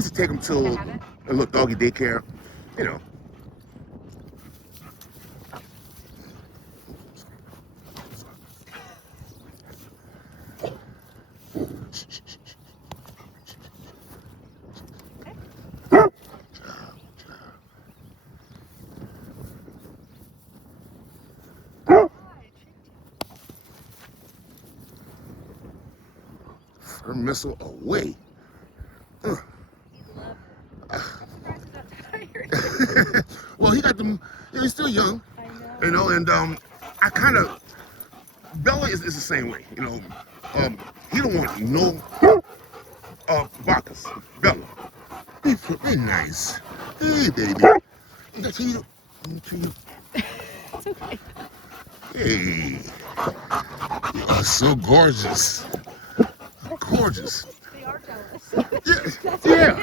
used to take them to a little doggy daycare, you know. Her missile away. Well, he got them. He's still young, you know, and I kind of Bella is the same way, you know. He don't want no Bacchus. Bella, be nice. Hey, baby. You got you. It's okay. Hey, you are so gorgeous. Gorgeous. They are jealous. Yeah, yeah.